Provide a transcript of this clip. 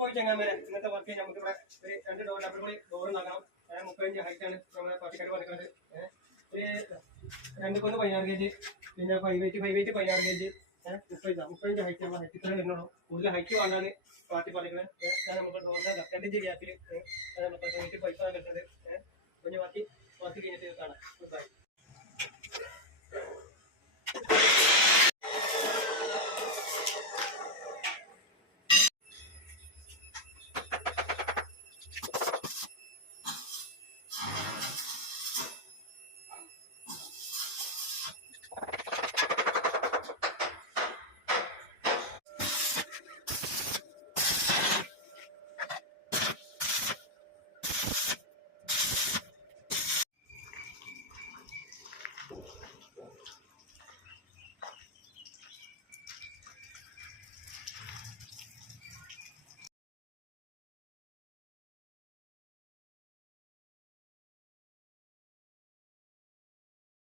പോയി ചെങ്ങാമേനെ ഇന്നത്തെ വർക്ക് നമുക്ക് ഇവിടെ ഒരു 2 ഡോർ ഡബിൾ കൂടി ഡോർ ഉണ്ടാക്കണം. 35 ഹൈറ്റ് ആണ് നമ്മളെ പാർട്ടിക്കാർ പറഞ്ഞിട്ടുണ്ട്. ഒരു 2 16 ഗേജ് പിന്നെ 5 16 ഗേജ് 35 ഹൈറ്റ് നമ്മൾ ഹൈറ്റ് ഇത്ര വരുന്നുള്ളൂ. കൂടുതൽ ഹൈറ്റ് വേണ്ടാണ് പാർട്ടി പറഞ്ഞത്. നമുക്ക് ഡോറിന്റെ ലെഫ്റ്റ് ഹാൻഡ് ഗ്യാപ്പിൽ നമ്മൾ പൈസ വരുന്നത്. പിന്നെ ബാക്കി കഴിഞ്ഞിട്ട് കാണാം.